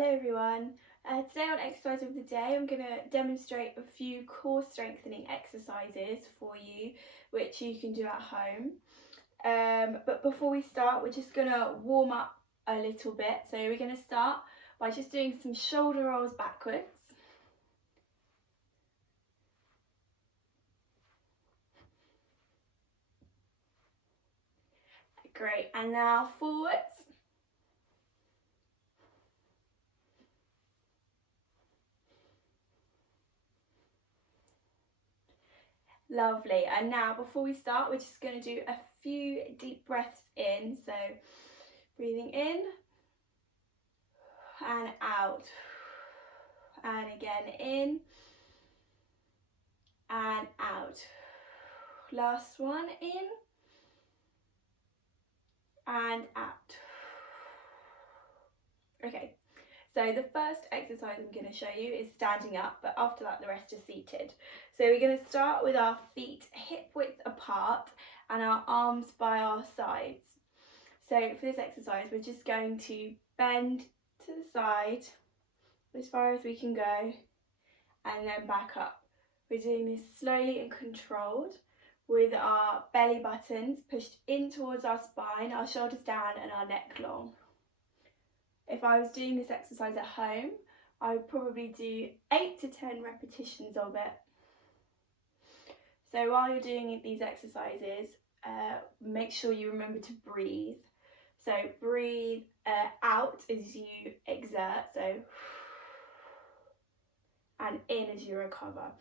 Hello everyone. Today on Exercise of the Day I'm going to demonstrate a few core strengthening exercises for you which you can do at home. But before we start we're just going to warm up a little bit. So we're going to start by just doing some shoulder rolls backwards. Great, and now forwards. Lovely, and now before we start we're just going to do a few deep breaths in. So breathing in and out, and again in and out. Last one, in and out. Okay, so the first exercise I'm going to show you is standing up, but after that the rest are seated. So we're going to start with our feet hip width apart and our arms by our sides. So for this exercise we're just going to bend to the side as far as we can go and then back up. We're doing this slowly and controlled with our belly buttons pushed in towards our spine, our shoulders down and our neck long. If I was doing this exercise at home, I would probably do 8 to 10 repetitions of it. So while you're doing these exercises, make sure you remember to breathe. So breathe out as you exert, so and in as you recover.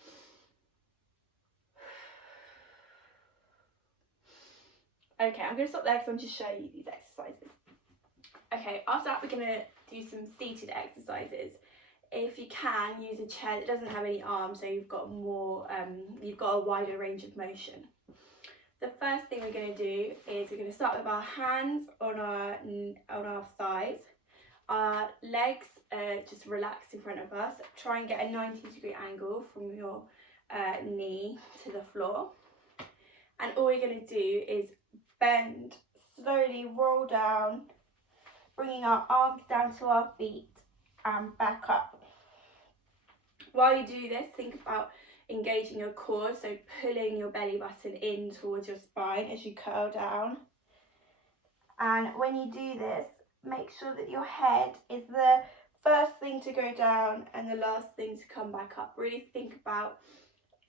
Okay, I'm going to stop there because I'm just showing you these exercises. Okay, after that we're going to do some seated exercises. If you can, use a chair that doesn't have any arms, so you've got a wider range of motion. The first thing we're going to do is we're going to start with our hands on our thighs. Our legs just relaxed in front of us. Try and get a 90-degree angle from your knee to the floor. And all we're going to do is bend, slowly roll down, bringing our arms down to our feet and back up. While you do this, think about engaging your core, so pulling your belly button in towards your spine as you curl down. And when you do this, make sure that your head is the first thing to go down and the last thing to come back up. Really think about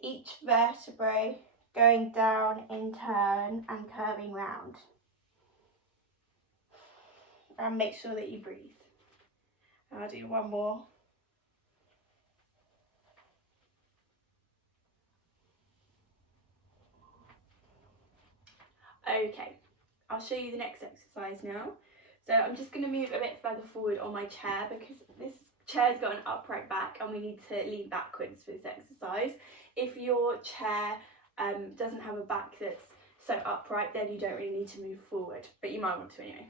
each vertebrae going down in turn and curving round. And make sure that you breathe. And I'll do one more. Okay, I'll show you the next exercise now. So I'm just going to move a bit further forward on my chair because this chair's got an upright back and we need to lean backwards for this exercise. If your chair doesn't have a back that's so upright, then you don't really need to move forward, but you might want to anyway.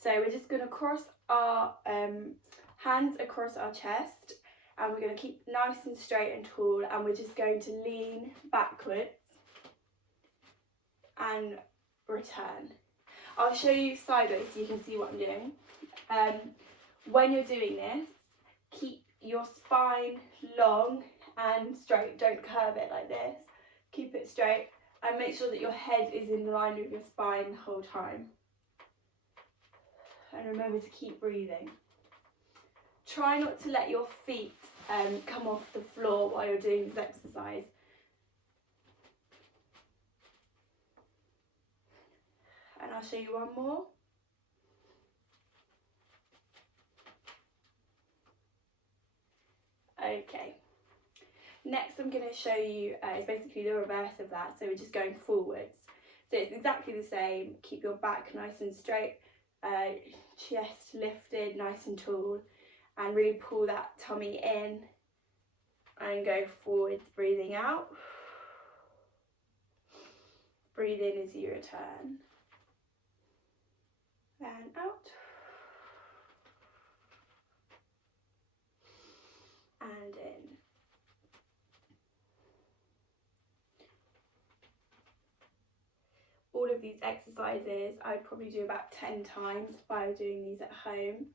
So we're just going to cross our hands across our chest and we're going to keep nice and straight and tall, and we're just going to lean backwards and return. I'll show you sideways so you can see what I'm doing. When you're doing this, keep your spine long and straight. Don't curve it like this. Keep it straight and make sure that your head is in line with your spine the whole time. And remember to keep breathing. Try not to let your feet come off the floor while you're doing this exercise. And I'll show you one more. Okay. Next I'm going to show you is basically the reverse of that, so we're just going forwards. So it's exactly the same. Keep your back nice and straight, chest lifted nice and tall, and really pull that tummy in and go forwards, breathing out. Breathe in as you return. And out. And in. All of these exercises I'd probably do about 10 times if I were doing these at home.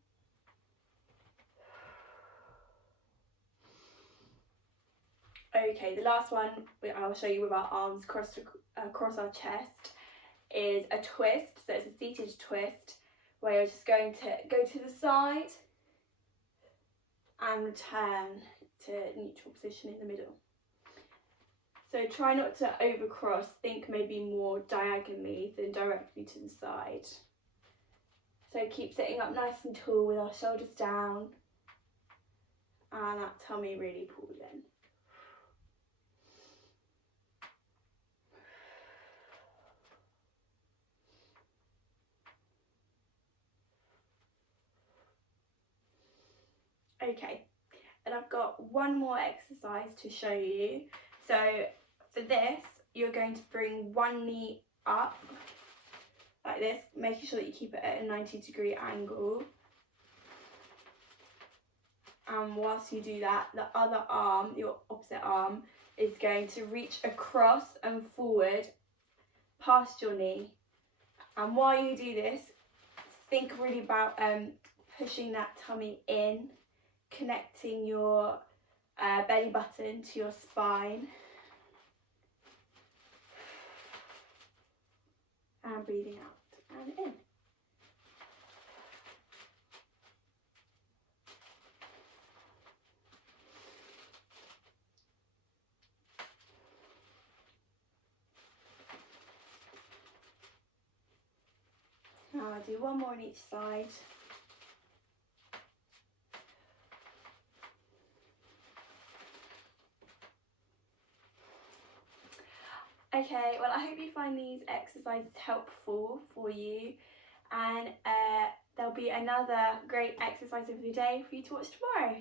Okay, the last one I'll show you with our arms crossed across our chest is a twist. So it's a seated twist where you're just going to go to the side and return to neutral position in the middle. So try not to overcross, think maybe more diagonally than directly to the side. So keep sitting up nice and tall with our shoulders down and that tummy really pulled in. Okay, and I've got one more exercise to show you. So for this, you're going to bring one knee up like this, making sure that you keep it at a 90-degree angle. And whilst you do that, the other arm, your opposite arm, is going to reach across and forward past your knee. And while you do this, think really about pushing that tummy in, connecting your belly button to your spine, and breathing out and in. Now I'll do one more on each side. Okay, well I hope you find these exercises helpful for you, and there'll be another great exercise of the day for you to watch tomorrow.